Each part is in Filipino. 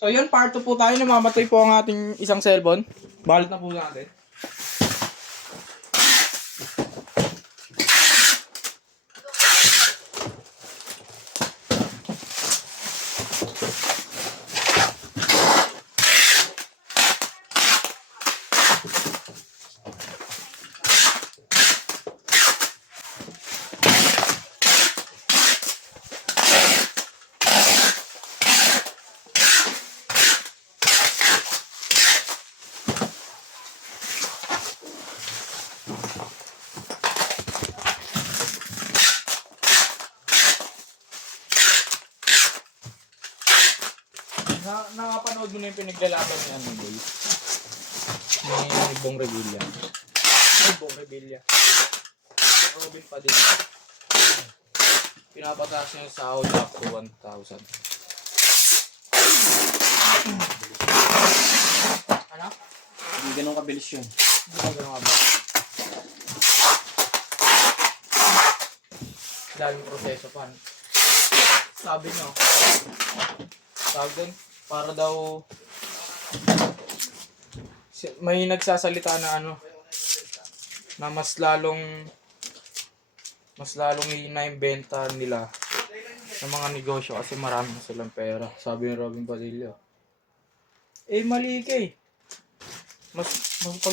So yun, part 2 po tayo. Namamatay po ang ating isang cellphone. Balit na po natin. Nakapanood mo na yung pinaglalaban ni ano, boy? Ni Bong Revilla. Ay, Bong Revilla. Robin pa din. Pinapataas niya yung sahod up to 1,000. Ano? Hindi ganun kabilis yun. Hindi ka ganun kabilis. Daming proseso pa. Sabi nyo, para daw may nagsasalita na ano na mas lalong hihina yung benta nila ng mga negosyo kasi marami na silang pera. Sabi ni Robin Padilla. Eh mali ka eh. Pag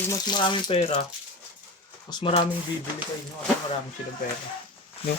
mas maraming pera, mas maraming bibili kayo kasi marami silang pera. No?